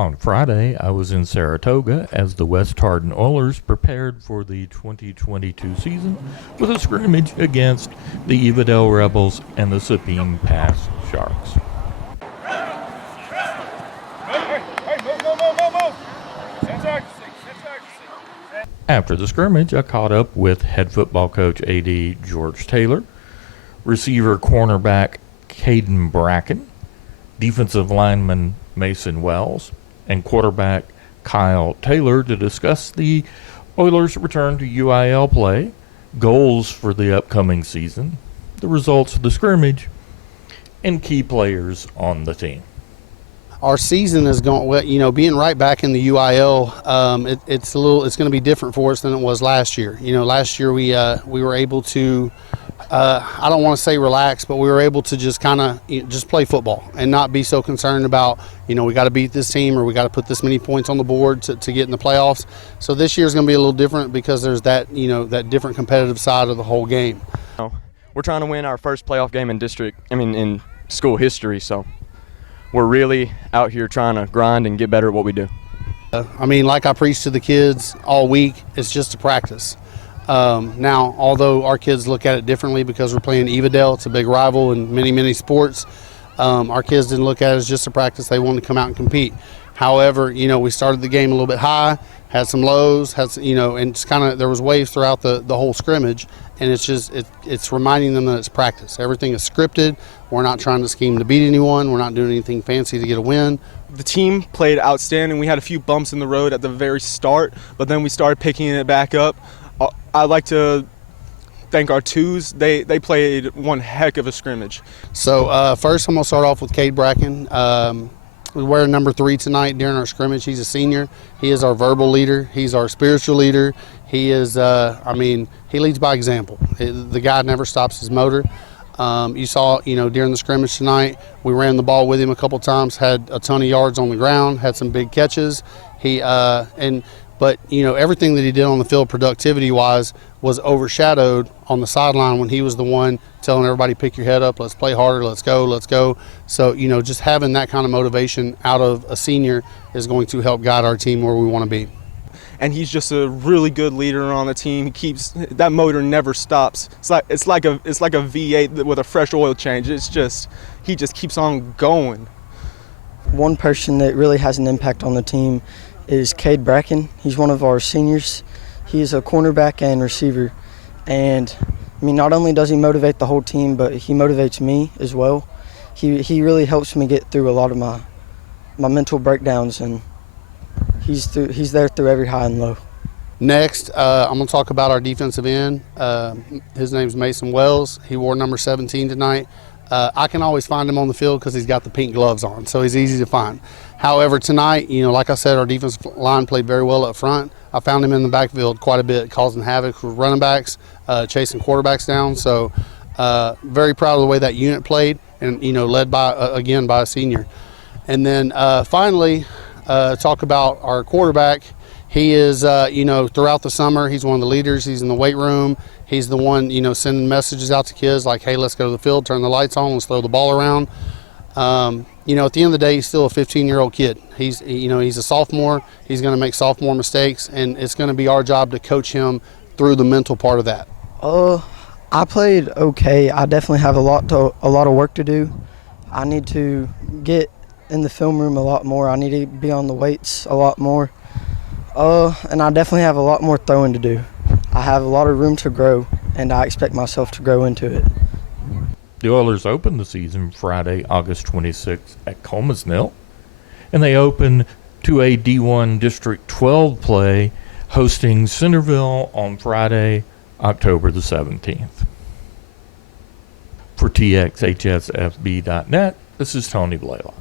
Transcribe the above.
On Friday, I was in Saratoga as the West Hardin Oilers prepared for the 2022 season with a scrimmage against the Evadale Rebels and the Sabine Pass Sharks. After the scrimmage, I caught up with head football coach AD George Taylor, receiver cornerback Kade Brackin, defensive lineman Mason Wells, and quarterback Kyle Taylor to discuss the Oilers' return to UIL play, goals for the upcoming season, the results of the scrimmage, and key players on the team. Our season is going well. Being right back in the UIL, it's going to be different for us than it was last year. Last year we were able to, I don't want to say relax, but we were able to just kind of just play football and not be so concerned about, we got to beat this team or we got to put this many points on the board to get in the playoffs. So this year is going to be a little different because there's that, that different competitive side of the whole game. We're trying to win our first playoff game in school history, so we're really out here trying to grind and get better at what we do. Like I preach to the kids all week, it's just a practice. Now, although our kids look at it differently because we're playing Evadale, it's a big rival in many, many sports, our kids didn't look at it as just a practice. They wanted to come out and compete. However, we started the game a little bit high, had some lows, and just kind of there was waves throughout the whole scrimmage, and it's reminding them that it's practice. Everything is scripted. We're not trying to scheme to beat anyone. We're not doing anything fancy to get a win. The team played outstanding. We had a few bumps in the road at the very start, but then we started picking it back up. I'd like to thank our twos. They played one heck of a scrimmage. So first I'm going to start off with Kade Brackin. We're wearing number 3 tonight during our scrimmage. He's a senior. He is our verbal leader. He's our spiritual leader. He is, he leads by example. The guy never stops his motor. You saw, during the scrimmage tonight, we ran the ball with him a couple times, had a ton of yards on the ground, had some big catches. But everything that he did on the field productivity-wise was overshadowed on the sideline when he was the one telling everybody, pick your head up, let's play harder, let's go, let's go. So, just having that kind of motivation out of a senior is going to help guide our team where we want to be. And he's just a really good leader on the team. He keeps that motor never stops. It's like a V8 with a fresh oil change. He just keeps on going. One person that really has an impact on the team is Kade Brackin. He's one of our seniors. He is a cornerback and receiver. And not only does he motivate the whole team, but he motivates me as well. He really helps me get through a lot of my mental breakdowns, and he's there through every high and low. Next, I'm going to talk about our defensive end. His name's Mason Wells. He wore number 17 tonight. I can always find him on the field because he's got the pink gloves on, so he's easy to find. However, tonight, like I said, our defensive line played very well up front. I found him in the backfield quite a bit, causing havoc with running backs, chasing quarterbacks down. So very proud of the way that unit played, and led by again by a senior. And then finally, talk about our quarterback. He is, throughout the summer, he's one of the leaders. He's in the weight room. He's the one, sending messages out to kids like, hey, let's go to the field, turn the lights on, let's throw the ball around. At the end of the day, he's still a 15-year-old kid. He's a sophomore. He's going to make sophomore mistakes, and it's going to be our job to coach him through the mental part of that. I played okay. I definitely have a lot of work to do. I need to get in the film room a lot more. I need to be on the weights a lot more. And I definitely have a lot more throwing to do. I have a lot of room to grow, and I expect myself to grow into it. The Oilers opened the season Friday, August 26th at Coleman's Mill, and they open to a D1 District 12 play hosting Centerville on Friday, October the 17th. For TXHSFB.net, this is Tony Blaylock.